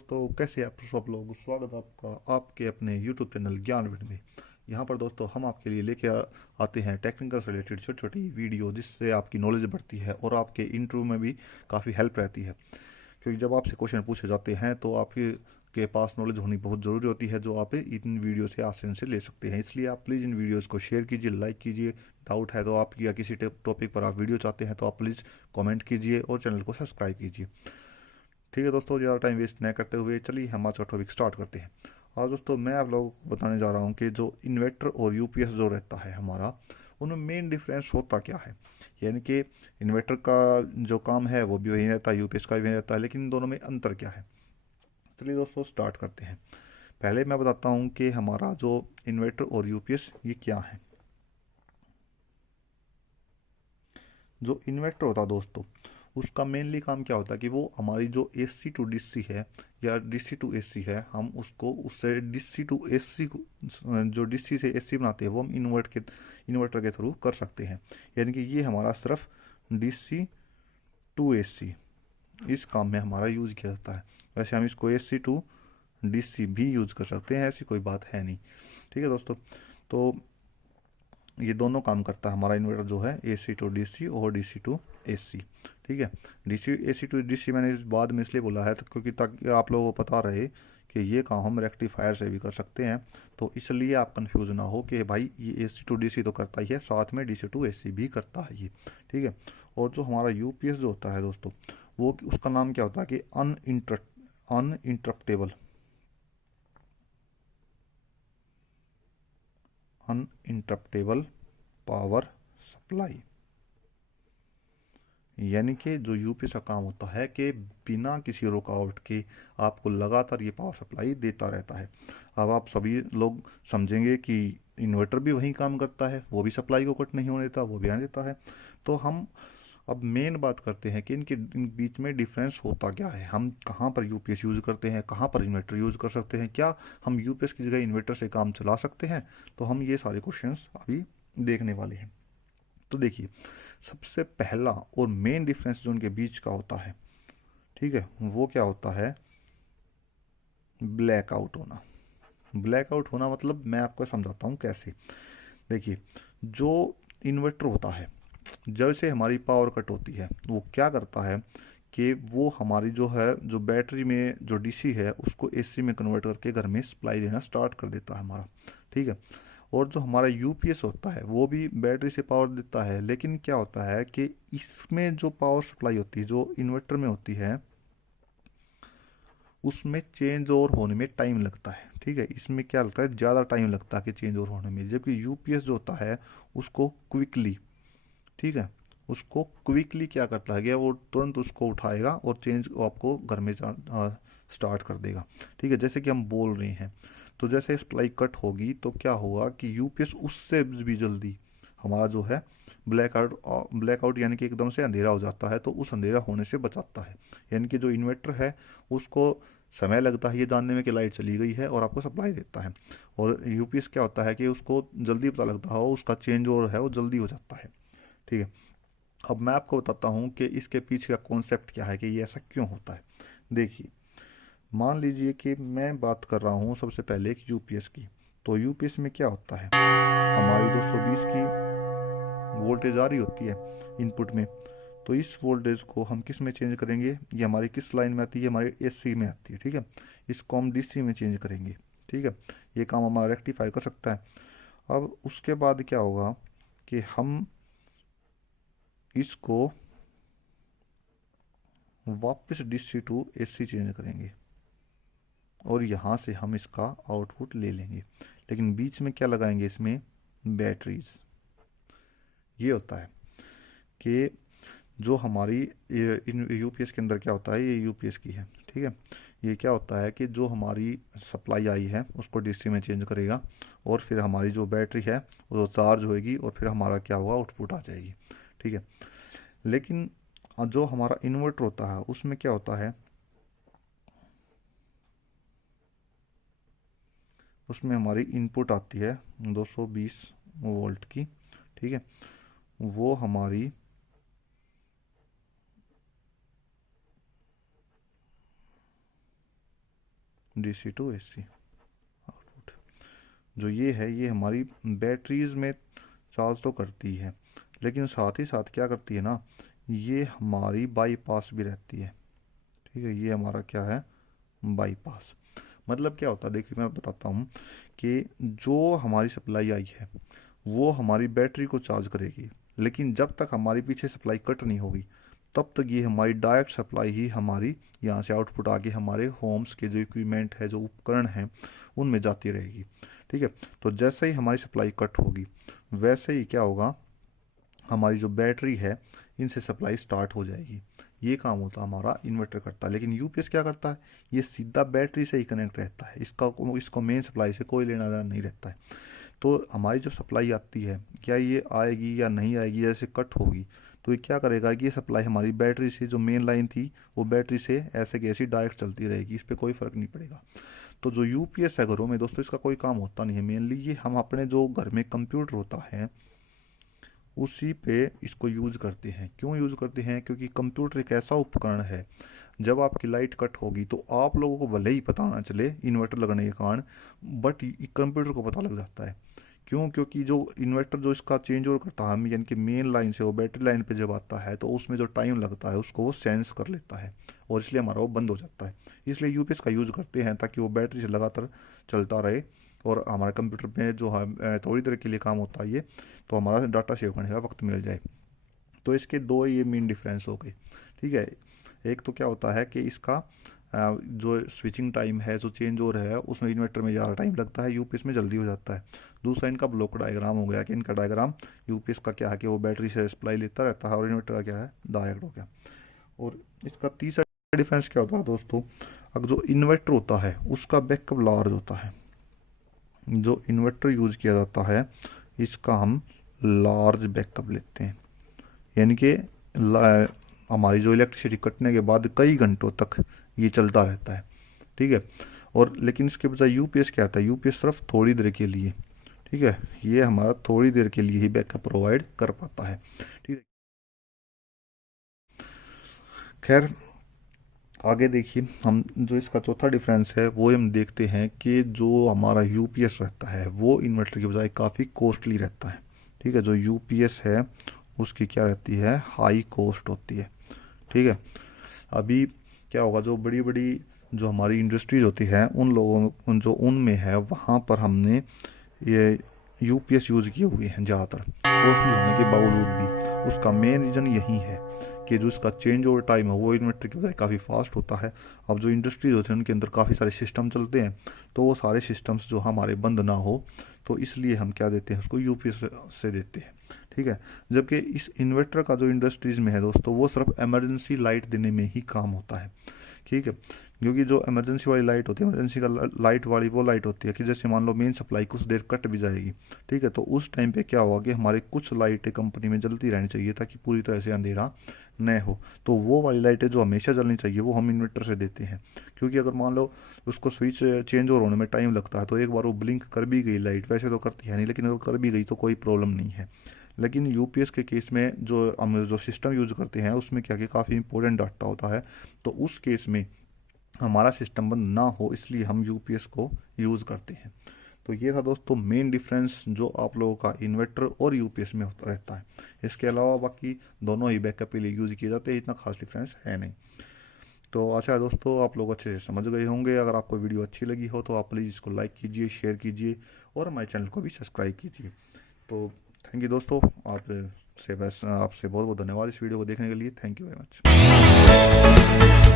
दोस्तों, कैसे आप सब लोग। स्वागत है आपका आपके अपने YouTube चैनल ज्ञानविद में। यहाँ पर दोस्तों हम आपके लिए लेके आते हैं टेक्निकल से रिलेटेड छोटी छोटी वीडियो, जिससे आपकी नॉलेज बढ़ती है और आपके इंटरव्यू में भी काफ़ी हेल्प रहती है। क्योंकि जब आपसे क्वेश्चन पूछे जाते हैं तो आपके के पास नॉलेज होनी बहुत ज़रूरी होती है, जो आप इन वीडियो से आसानी से ले सकते हैं। इसलिए आप प्लीज़ इन वीडियोज़ को शेयर कीजिए, लाइक कीजिए। डाउट है तो आप या किसी टॉपिक पर आप वीडियो चाहते हैं तो आप प्लीज़ कमेंट कीजिए और चैनल को सब्सक्राइब कीजिए। ठीक है दोस्तों, ज़्यादा टाइम वेस्ट न करते हुए चलिए हम आज का टॉपिक स्टार्ट करते हैं। और दोस्तों मैं आप लोगों को बताने जा रहा हूँ कि जो इन्वर्टर और यूपीएस जो रहता है हमारा, उनमें मेन डिफरेंस होता क्या है। यानी कि इन्वर्टर का जो काम है वो भी वही रहता है, यूपीएस का भी वही रहता है, लेकिन इन दोनों में अंतर क्या है। चलिए दोस्तों स्टार्ट करते हैं। पहले मैं बताता हूँ कि हमारा जो इन्वर्टर और यूपीएस ये क्या है। जो इन्वर्टर होता है दोस्तों, उसका मेनली काम क्या होता है कि वो हमारी जो एसी टू डीसी है या डीसी टू एसी है, हम उसको उससे डीसी टू एसी को, जो डीसी से एसी बनाते हैं वो हम इन्वर्टर के थ्रू कर सकते हैं। यानी कि ये हमारा सिर्फ डीसी टू एसी इस काम में हमारा यूज़ किया जाता है। वैसे हम इसको एसी टू डीसी भी यूज़ कर सकते हैं, ऐसी कोई बात है नहीं। ठीक है दोस्तों, तो ये दोनों काम करता है हमारा इन्वर्टर जो है, एसी टू डीसी और डीसी टू एसी। ठीक है, डीसी एसी टू डीसी मैंने इस बाद में इसलिए बोला है तो क्योंकि ताकि आप लोगों को पता रहे कि ये काम हम रेक्टिफायर से भी कर सकते हैं। तो इसलिए आप कंफ्यूज ना हो कि भाई ये एसी टू डीसी तो करता ही है, साथ में डीसी टू एसी भी करता है ये। ठीक है, और जो हमारा यूपीएस जो होता है दोस्तों, वो उसका नाम क्या होता है कि अनइंटरप्टेबल अनइंटरप्टेबल पावर सप्लाई। यानी कि जो यूपीएस का काम होता है कि बिना किसी रुकावट के आपको लगातार ये पावर सप्लाई देता रहता है। अब आप सभी लोग समझेंगे कि इन्वर्टर भी वही काम करता है, वो भी सप्लाई को कट नहीं होने देता, वो भी आने देता है। तो हम अब मेन बात करते हैं कि इन बीच में डिफरेंस होता क्या है, हम कहाँ पर यूपीएस यूज़ करते हैं, कहाँ पर इन्वर्टर यूज़ कर सकते हैं, क्या हम यूपीएस की जगह इन्वर्टर से काम चला सकते हैं। तो हम ये सारे क्वेश्चंस अभी देखने वाले हैं। तो देखिए, सबसे पहला और मेन डिफरेंस जो उनके बीच का होता है, ठीक है, वो क्या होता है, ब्लैकआउट होना। ब्लैकआउट होना मतलब मैं आपको समझाता हूँ कैसे। देखिए, जो इन्वर्टर होता है, जब से हमारी पावर कट होती है वो क्या करता है कि वो हमारी जो है जो बैटरी में जो डीसी है उसको एसी में कन्वर्ट करके घर में सप्लाई देना स्टार्ट कर देता है हमारा। ठीक है, और जो हमारा यूपीएस होता है वो भी बैटरी से पावर देता है, लेकिन क्या होता है कि इसमें जो पावर सप्लाई होती है जो इन्वर्टर में होती है उसमें चेंज ओवर होने में टाइम लगता है। ठीक है, इसमें क्या लगता है, ज़्यादा टाइम लगता है कि चेंज ओवर होने में, जबकि यूपीएस जो होता है उसको क्विकली, ठीक है, उसको क्विकली क्या करता है कि वो तुरंत उसको उठाएगा और चेंज आपको घर में स्टार्ट कर देगा। ठीक है, जैसे कि हम बोल रहे हैं, तो जैसे सप्लाई कट होगी तो क्या होगा कि यूपीएस उससे भी जल्दी हमारा जो है ब्लैकआउट यानी कि एकदम से अंधेरा हो जाता है, तो उस अंधेरा होने से बचाता है। यानी कि जो इन्वर्टर है उसको समय लगता है ये जानने में कि लाइट चली गई है और आपको सप्लाई देता है, और यूपीएस क्या होता है कि उसको जल्दी पता लगता हो, उसका चेंज ओवर है वो जल्दी हो जाता है। ठीक है, अब मैं आपको बताता हूँ कि इसके पीछे का कॉन्सेप्ट क्या है कि ये ऐसा क्यों होता है। देखिए, मान लीजिए कि मैं बात कर रहा हूँ सबसे पहले एक यूपीएस की। तो यूपीएस में क्या होता है, हमारी 220 की वोल्टेज आ रही होती है इनपुट में। तो इस वोल्टेज को हम किस में चेंज करेंगे, ये हमारी किस लाइन में आती है, हमारी एसी में आती है। ठीक है, इसको हम डीसी में चेंज करेंगे। ठीक है, ये काम हमारा रेक्टिफाई कर सकता है। अब उसके बाद क्या होगा कि हम इसको वापस डीसी टू एसी चेंज करेंगे और यहाँ से हम इसका आउटपुट ले लेंगे, लेकिन बीच में क्या लगाएंगे, इसमें बैटरीज। ये होता है कि जो हमारी इन यूपीएस के अंदर क्या होता है, ये यूपीएस की है। ठीक है, ये क्या होता है कि जो हमारी सप्लाई आई है उसको डीसी में चेंज करेगा और फिर हमारी जो बैटरी है वो चार्ज होएगी और फिर हमारा क्या होगा, आउटपुट आ जाएगी। ठीक है, लेकिन जो हमारा इन्वर्टर होता है उसमें क्या होता है, उसमें हमारी इनपुट आती है 220 वोल्ट की। ठीक है, वो हमारी DC टू AC आउटपुट। जो ये है ये हमारी बैटरीज में चार्ज तो करती है, लेकिन साथ ही साथ क्या करती है ना, ये हमारी बाईपास भी रहती है। ठीक है, ये हमारा क्या है, बाईपास। मतलब क्या होता है, देखिए मैं बताता हूँ कि जो हमारी सप्लाई आई है वो हमारी बैटरी को चार्ज करेगी, लेकिन जब तक हमारी पीछे सप्लाई कट नहीं होगी तब तक ये हमारी डायरेक्ट सप्लाई ही हमारी यहाँ से आउटपुट आगे हमारे होम्स के जो इक्विपमेंट है, जो उपकरण हैं, उनमें जाती रहेगी। ठीक है, तो जैसे ही हमारी सप्लाई कट होगी वैसे ही क्या होगा, हमारी जो बैटरी है इनसे सप्लाई स्टार्ट हो जाएगी। ये काम होता है हमारा इन्वर्टर करता है। लेकिन यूपीएस क्या करता है, ये सीधा बैटरी से ही कनेक्ट रहता है, इसको मेन सप्लाई से कोई लेना देना नहीं रहता है। तो हमारी जब सप्लाई आती है, क्या ये आएगी या नहीं आएगी, जैसे कट होगी तो ये क्या करेगा कि ये सप्लाई हमारी बैटरी से, जो मेन लाइन थी वो बैटरी से ऐसे कैसी डायरेक्ट चलती रहेगी, इस पर कोई फ़र्क नहीं पड़ेगा। तो जो यूपीएस है घरों में दोस्तों, इसका कोई काम होता नहीं है। मेनली ये हम अपने जो घर में कंप्यूटर होता है उसी पे इसको यूज़ करते हैं। क्यों यूज़ करते हैं, क्योंकि कंप्यूटर एक ऐसा उपकरण है, जब आपकी लाइट कट होगी तो आप लोगों को भले ही पता ना चले इन्वर्टर लगने के कारण, बट कंप्यूटर को पता लग जाता है। क्यों, क्योंकि जो इन्वर्टर जो इसका चेंज ओवर करता है, यानी कि मेन लाइन से वो बैटरी लाइन पे जब आता है तो उसमें जो टाइम लगता है उसको वो सेंस कर लेता है, और इसलिए हमारा वो बंद हो जाता है। इसलिए यूपीएस का यूज़ करते हैं ताकि वो बैटरी से लगातार चलता रहे, और हमारे कंप्यूटर में जो है थोड़ी देर के लिए काम होता है ये, तो हमारा डाटा सेव करने का वक्त मिल जाए। तो इसके दो ये मेन डिफरेंस हो गए। ठीक है, एक तो क्या होता है कि इसका जो स्विचिंग टाइम है, जो चेंज ओवर है, उसमें इन्वर्टर में ज़्यादा टाइम लगता है, यूपीएस में जल्दी हो जाता है। दूसरा इनका ब्लॉक डायग्राम हो गया कि इनका डायग्राम, यूपीएस का क्या है कि वो बैटरी से सप्लाई लेता रहता है, और इन्वर्टर का क्या है, डायरेक्ट हो गया। और इसका तीसरा डिफरेंस क्या होता है दोस्तों, अगर जो इन्वर्टर होता है उसका बैकअप लार्ज होता है। जो इन्वर्टर यूज़ किया जाता है इसका हम लार्ज बैकअप लेते हैं, यानी कि हमारी जो इलेक्ट्रिसिटी कटने के बाद कई घंटों तक ये चलता रहता है। ठीक है, और लेकिन इसके बजाय यूपीएस क्या आता है, यूपीएस सिर्फ थोड़ी देर के लिए, ठीक है, ये हमारा थोड़ी देर के लिए ही बैकअप प्रोवाइड कर पाता है। ठीक है, खैर आगे देखिए, हम जो इसका चौथा डिफरेंस है वो हम देखते हैं कि जो हमारा यूपीएस रहता है वो इन्वर्टर के बजाय काफ़ी कॉस्टली रहता है। ठीक है, जो यूपीएस है उसकी क्या रहती है, हाई कॉस्ट होती है। ठीक है, अभी क्या होगा, जो बड़ी बड़ी जो हमारी इंडस्ट्रीज होती है जो उनमें है, वहाँ पर हमने ये यूपीएस यूज़ किए हुए हैं ज़्यादातर, कॉस्टली होने के बावजूद भी। उसका मेन रीज़न यही है कि जो इसका चेंज ओवर टाइम है वो इन्वर्टर के बजाय काफ़ी फास्ट होता है। अब जो इंडस्ट्रीज होती है उनके अंदर काफ़ी सारे सिस्टम चलते हैं, तो वो सारे सिस्टम्स जो हमारे बंद ना हो, तो इसलिए हम क्या देते हैं, उसको यूपीएस से देते हैं। ठीक है, जबकि इस इन्वर्टर का जो इंडस्ट्रीज में है दोस्तों, वो सिर्फ इमरजेंसी लाइट देने में ही काम होता है। ठीक है, क्योंकि जो इमरजेंसी वाली लाइट होती है, इमरजेंसी का लाइट वाली वो लाइट होती है कि जैसे मान लो मेन सप्लाई कुछ देर कट भी जाएगी, ठीक है, तो उस टाइम पे क्या होगा कि हमारे कुछ लाइटें कंपनी में जलती रहनी चाहिए ताकि पूरी तरह से अंधेरा न हो। तो वो वाली लाइटें जो हमेशा जलनी चाहिए वो हम इन्वर्टर से देते हैं, क्योंकि अगर मान लो उसको स्विच चेंज ओवर होने में टाइम लगता है, तो एक बार वो ब्लिंक कर भी गई लाइट, वैसे तो करती है नहीं, लेकिन अगर कर भी गई तो कोई प्रॉब्लम नहीं है। लेकिन यूपीएस के केस में जो हम जो सिस्टम यूज़ करते हैं उसमें क्या कि काफ़ी इंपॉर्टेंट डाटा होता है, तो उस केस में हमारा सिस्टम बंद ना हो इसलिए हम यूपीएस को यूज़ करते हैं। तो ये था दोस्तों मेन डिफरेंस जो आप लोगों का इन्वर्टर और यूपीएस में होता रहता है। इसके अलावा बाकी दोनों ही बैकअप के लिए यूज़ किए जाते हैं, इतना खास डिफरेंस है नहीं। तो आशा है दोस्तों आप लोग अच्छे से समझ गए होंगे। अगर आपको वीडियो अच्छी लगी हो तो आप प्लीज़ इसको लाइक कीजिए, शेयर कीजिए, और हमारे चैनल को भी सब्सक्राइब कीजिए। तो थैंक यू दोस्तों, आपसे बहुत बहुत धन्यवाद इस वीडियो को देखने के लिए। Thank you very much.